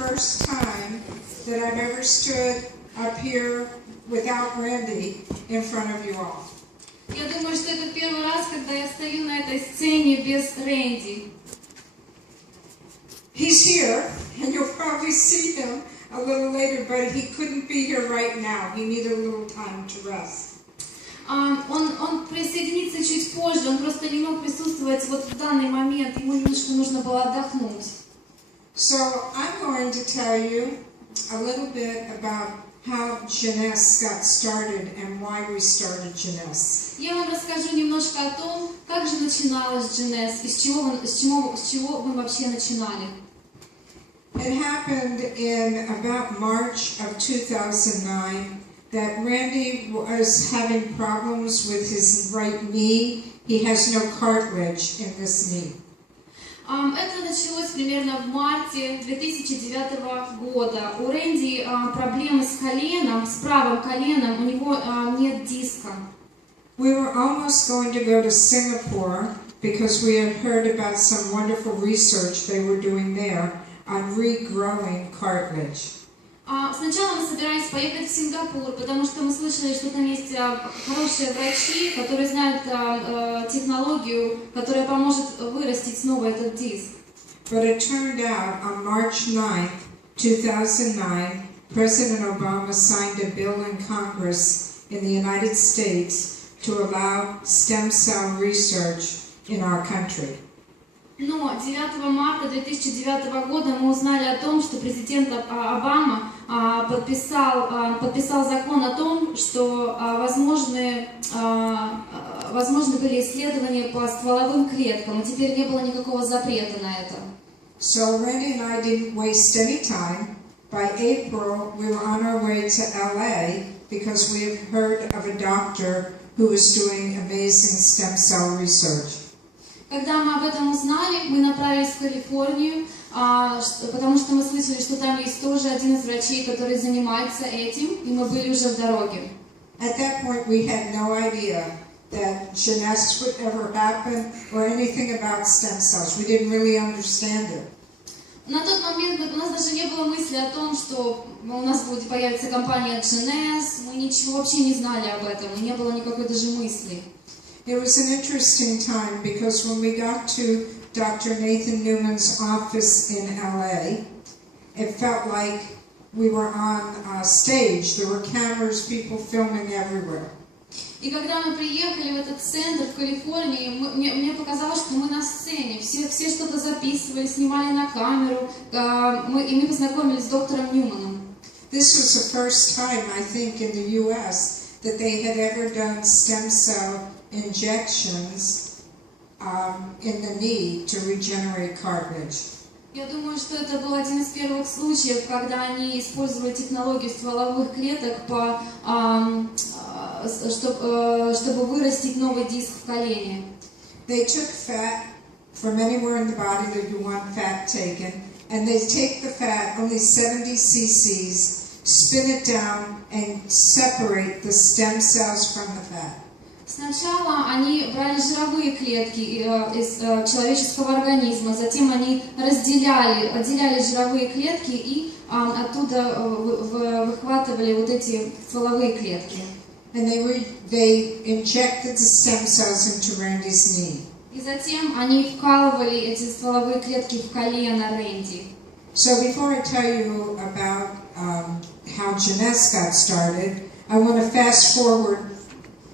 first time that I've ever stood up here without Randy in front of you all. Я думаю, что это первый раз, когда я стою на этой сцене без Рэнди. He's here, and you'll probably see him a little later, but he couldn't be here right now. He needed a little time to rest. Он присоединится чуть позже, он просто не мог присутствовать вот в данный момент, ему немножко нужно было отдохнуть. So I'm going to tell you a little bit about how Jeunesse got started and why we started Jeunesse. Я вам расскажу немножко о том, как же начиналась Jeunesse и с чего мы вообще начинали. It happened in about March of 2009 that Randy was having problems with his right knee. He has no cartilage in this knee. Это началось примерно в марте 2009 года. У Рэнди проблемы с коленом, с правым коленом, у него нет диска. We were almost going to go to Singapore because we had heard about some wonderful research they were doing there on regrowing cartilage. Сначала мы собирались поехать в Сингапур, потому что мы слышали, что там есть хорошие врачи, которые знают технологию, которая поможет вырастить снова этот диск. But it turned out on March 9th, 2009, President Obama signed a bill in Congress in the United States to allow stem cell research in our country. Но 9 марта 2009 года мы узнали о том, что президент Обама подписал закон о том, что возможны были исследования по стволовым клеткам, и теперь не было никакого запрета на это. So Randy and I didn't waste any time. By April, we were on our way to LA because we had heard of a doctor who was doing amazing stem cell research. Когда мы об этом узнали, мы направились в Калифорнию, потому что мы слышали, что там есть тоже один из врачей, который занимается этим, и мы были уже в дороге. At that point, we had no idea that Jeunesse would ever happen or anything about stem cells. We didn't really understand it. На тот момент у нас даже не было мысли о том, что у нас будет появиться компания Jeunesse, мы ничего вообще не знали об этом, и не было никакой даже мысли. It was an interesting time because when we got to Dr. Nathan Newman's office in LA, it felt like we were on a stage. There were cameras, people filming everywhere. И когда мы приехали в этот центр в Калифорнии, мне показалось, что мы на сцене. Все что-то записывали, снимали на камеру, и мы познакомились с доктором Ньюманом. This was the first time, I think, in the U.S. that they had ever done stem cell injections in the knee to regenerate cartilage. Я думаю, что это был один из первых случаев, когда они использовали технологию стволовых клеток, чтобы вырастить новый диск в колене. They took fat from anywhere in the body that you want fat taken, and they take the fat, only 70 cc's, spin it down, and separate the stem cells from the fat. Сначала они брали жировые клетки из человеческого организма, затем они отделяли жировые клетки и оттуда выхватывали вот эти стволовые клетки. And they injected the stem cells into Randy's knee. И затем они вкалывали эти стволовые клетки в колено Рэнди. So before I tell you about how Jeunesse got started, I want to fast forward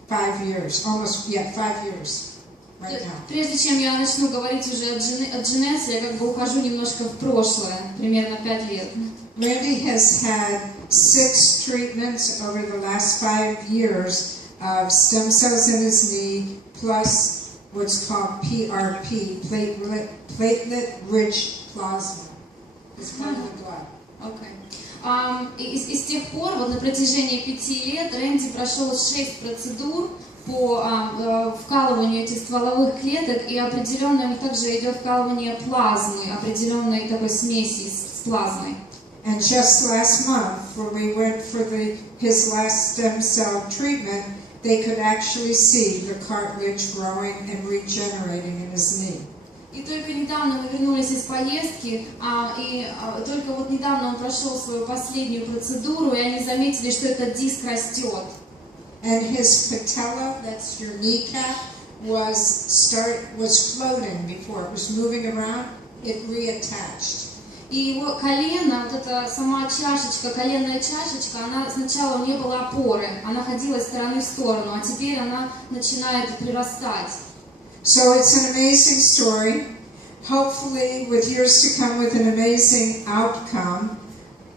5 years, 5 years, right now. Прежде чем я начну говорить уже о Jeunesse, я как бы ухожу немножко в прошлое, примерно 5 лет. Randy has had 6 treatments over the last 5 years of stem cells in his knee, plus what's called PRP, platelet-rich plasma. It's part of the blood. Okay. И с тех пор, вот на протяжении 5 лет, Рэнди прошел 6 процедур по вкалыванию этих стволовых клеток, и определенно у них также идет вкалывание плазмы, определенной такой смеси с плазмой. And just last month, when we went for his last stem cell treatment, they could actually see the cartilage growing and regenerating in his knee. И только недавно мы вернулись из поездки, только вот недавно он прошел свою последнюю процедуру, и они заметили, что этот диск растет. And his patella, that's your kneecap, was floating before. It was moving around. It reattached. И его колено, вот эта сама чашечка, коленная чашечка, она сначала не было опоры, она ходила из стороны в сторону, а теперь она начинает прирастать. So it's an amazing story, hopefully with years to come with an amazing outcome,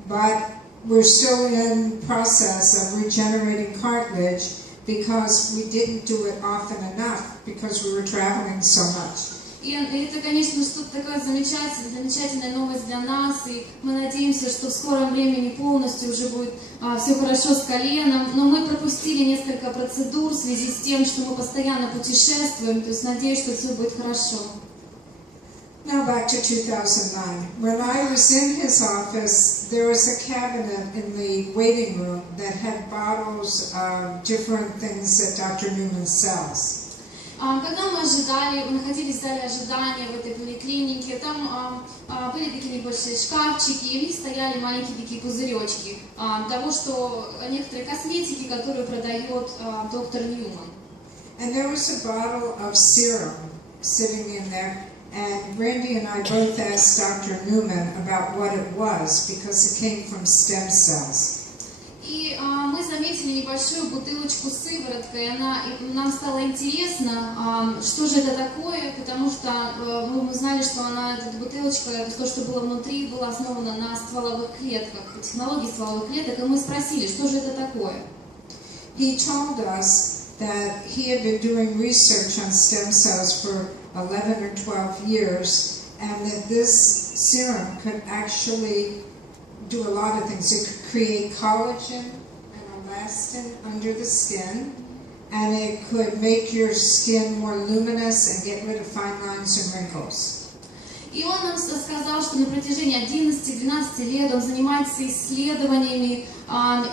but we're still in process of regenerating cartilage because we didn't do it often enough because we were traveling so much. И это, конечно, что-то такое замечательная новость для нас, и мы надеемся, что в скором времени полностью уже будет все хорошо с коленом, но мы пропустили несколько процедур в связи с тем, что мы постоянно путешествуем, то есть надеюсь, что все будет хорошо. Now back to 2009. When I was in his office, there was a cabinet in the waiting room that had bottles of different things that Dr. Newman sells. Когда мы находились в зале ожидания в этой поликлинике, там были такие небольшие шкафчики, и в них стояли маленькие такие пузыречки того, что некоторые косметики, которые продает доктор Ньюман. And there was a bottle of serum sitting in there, and Randy and I both asked Dr. Newman about what it was because it came from stem cells. И мы заметили небольшую бутылочку с сывороткой, и нам стало интересно, что же это такое, потому что мы знали, что эта бутылочка, то, что было внутри, было основано на стволовых клетках, технологии стволовых клеток, и мы спросили, что же это такое. He told us that he had been doing research on stem cells for 11 or 12 years, and that this serum could actually do a lot of things. It could create collagen and elastin under the skin, and it could make your skin more luminous and get rid of fine lines and wrinkles. И он нам сказал, что на протяжении 11-12 лет он занимается исследованиями,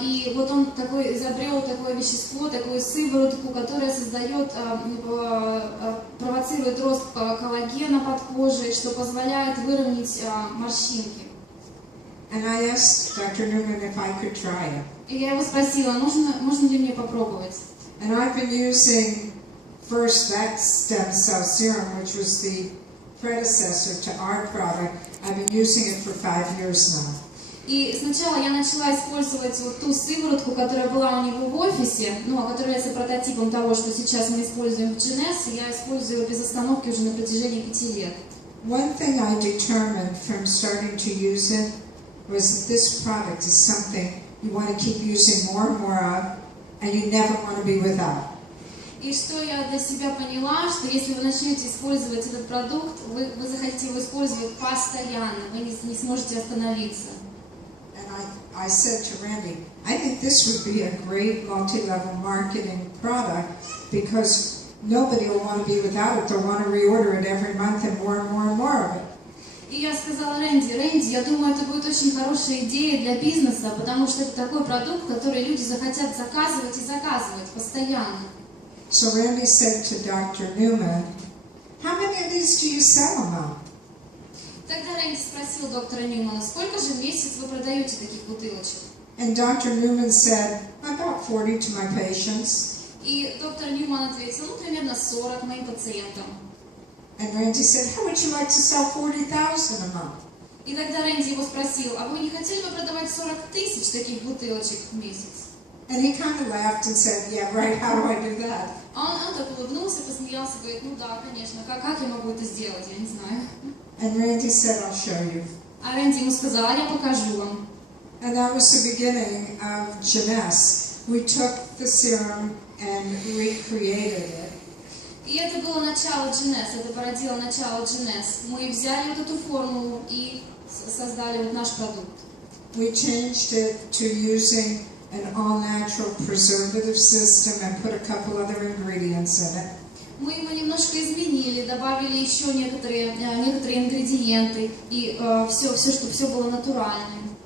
и вот он изобрел такое вещество, такую сыворотку, которая провоцирует рост коллагена под кожей, что позволяет выровнять морщинки. And I asked Dr. Newman if I could try it. И я его спросила, можно ли мне попробовать? And I've been using first that stem cell serum, which was the predecessor to our product. I've been using it for 5 years now. И сначала я начала использовать вот ту сыворотку, которая была у него в офисе, которая является прототипом того, что сейчас мы используем в Jeunesse, и я использую ее без остановки уже на протяжении 5 лет. One thing I determined from starting to use it was that this product is something you want to keep using more and more of, and you never want to be without. И что я для себя поняла, что если вы начнете использовать этот продукт, вы захотите его использовать постоянно, вы не сможете остановиться. And I said to Randy, I think this would be a great multi-level marketing product because nobody will want to be without it. They'll want to reorder it every month and more and more and more of it. И я сказала Рэнди, я думаю, это будет очень хорошая идея для бизнеса, потому что это такой продукт, который люди захотят заказывать и заказывать постоянно. So Randy said to Dr. Newman, how many of these do you sell a month? Тогда Рэнди спросил доктора Ньюмана, сколько же в месяц вы продаете таких бутылочек? And Dr. Newman said, about 40 to my patients. И доктор Ньюман ответил, примерно 40 моим пациентам. And Randy said, how would you like to sell 40,000 a month? И тогда Рэнди его спросил, а вы не хотели бы продавать 40 тысяч таких бутылочек в месяц? And he kind of laughed and said, yeah, right, how do I do that? Он так улыбнулся, посмеялся, говорит, да, конечно, как я могу это сделать, я не знаю. And Randy said, I'll show you. А Рэнди ему сказал, я покажу вам. And that was the beginning of Jeunesse. We took the serum and recreated it. И это было начало Jeunesse, это породило начало Jeunesse. Мы взяли вот эту формулу и создали вот наш продукт. We changed it to using an all-natural preservative system and put a couple other ingredients in it. Мы его немножко изменили, добавили еще некоторые ингредиенты, и чтобы все было натуральным.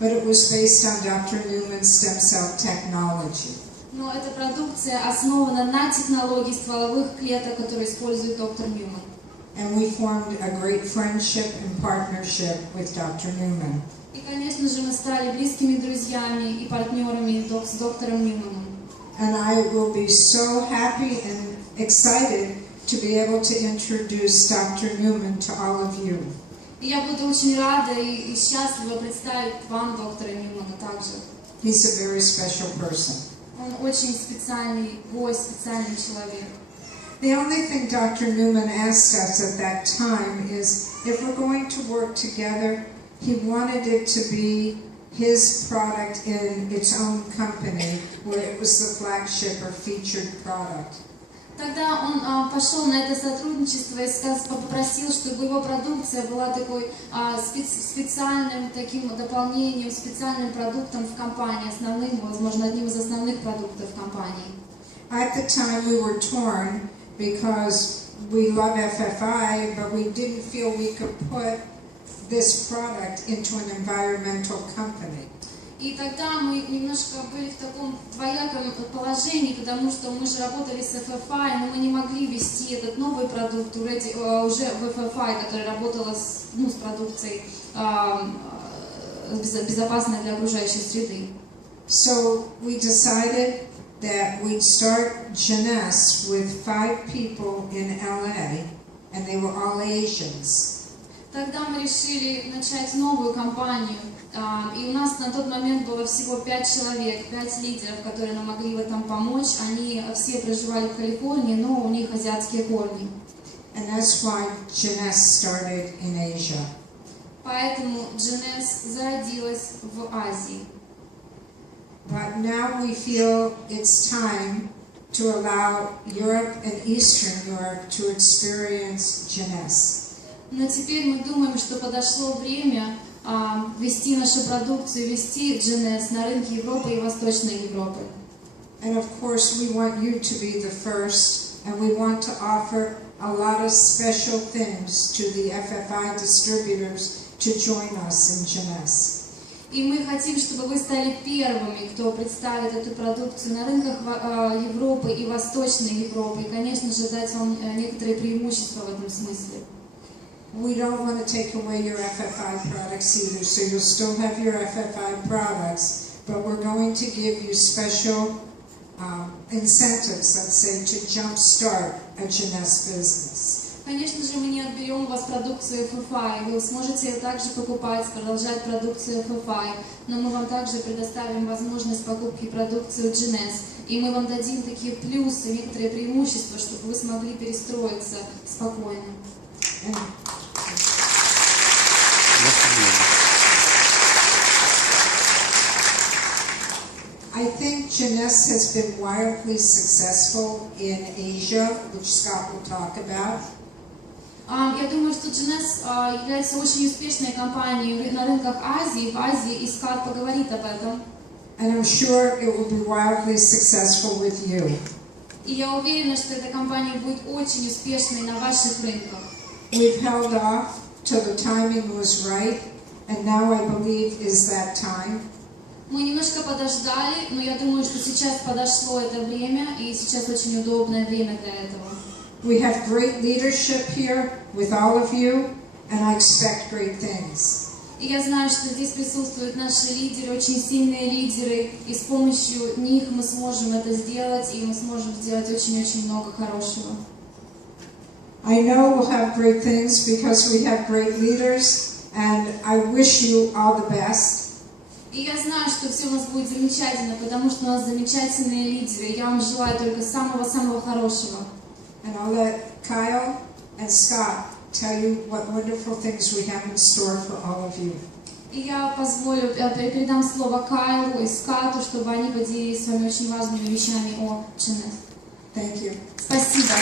But it was based on Dr. Newman's stem cell technology. Но эта продукция основана на технологии стволовых клеток, которые использует доктор Ньюман. and we formed a great friendship and partnership with Dr. Newman. И, конечно же, мы стали близкими друзьями и партнерами с доктором Ньюманом. And I will be so happy and excited to be able to introduce Dr. Newman to all of you. И я буду очень рада и счастлива представить вам доктора Ньюмана также. He's a very special person. Он очень специальный гость, специальный человек. The only thing Dr. Newman asked us at that time is if we're going to work together, he wanted it to be his product in its own company, where it was the flagship or featured product. Тогда он пошел на это сотрудничество и попросил, чтобы его продукция была такой специальным таким дополнением, специальным продуктом в компании, основным, возможно, одним из основных продуктов компании. At the time we were torn because we love FFI, but we didn't feel we could put this product into an environmental company. И тогда мы немножко были в таком двояком положении, потому что мы же работали с FFI, но мы не могли ввести этот новый продукт уже в FFI, который работала с продукцией безопасной для окружающей среды. So we decided that we'd start Jeunesse with 5 people in LA, and they were all Asians. Тогда мы решили начать новую компанию, и у нас на тот момент было всего 5 человек, 5 лидеров, которые нам могли в этом помочь. Они все проживали в Калифорнии, но у них азиатские корни. And that's why Jeunesse started in Asia. Поэтому Jeunesse зародилась в Азии. But now we feel it's time to allow Europe and Eastern Europe to experience Jeunesse. Но теперь мы думаем, что подошло время ввести нашу продукцию, ввести Jeunesse на рынки Европы и Восточной Европы. And of course we want you to be the first, and we want to offer a lot of special things to the FFI distributors to join us in Jeunesse. И мы хотим, чтобы вы стали первыми, кто представит эту продукцию на рынках Европы и Восточной Европы. И, конечно же, дать вам некоторые преимущества в этом смысле. We don't want to take away your FFI products either, so you'll still have your FFI products, but we're going to give you special incentives, let's say, to jumpstart a Jeunesse business. Конечно же, мы не отберем у вас продукцию FFI, вы сможете также покупать, продолжать продукцию FFI, но мы вам также предоставим возможность покупки продукции Jeunesse, и мы вам dадим такие плюсы, некоторые преимущества, чтобы вы смогли перестроиться спокойно. I think Jeunesse has been wildly successful in Asia, which Scott will talk about. Я думаю, что Jeunesse является очень успешной компанией на рынках Азии, в Азии, и Scott поговорит об этом. And I'm sure it will be wildly successful with you. И я уверена, что эта компания будет очень успешной на ваших рынках. We've held off till the timing was right, and now I believe is that time. Мы немножко подождали, но я думаю, что сейчас подошло это время, и сейчас очень удобное время для этого. We have great leadership here with all of you, and I expect great things. И я знаю, что здесь присутствуют наши лидеры, очень сильные лидеры, и с помощью них мы сможем это сделать, и мы сможем сделать очень-очень много хорошего. I know we'll have great things because we have great leaders, and I wish you all the best. И я знаю, что все у нас будет замечательно, потому что у нас замечательные лидеры. Я вам желаю только самого-самого хорошего. And I'll let Kyle and Scott tell you what wonderful things we have in store for all of you. И я передам слово Кайлу и Скатту, чтобы они поделились с вами очень важными вещами о Jeunesse. Thank you. Спасибо.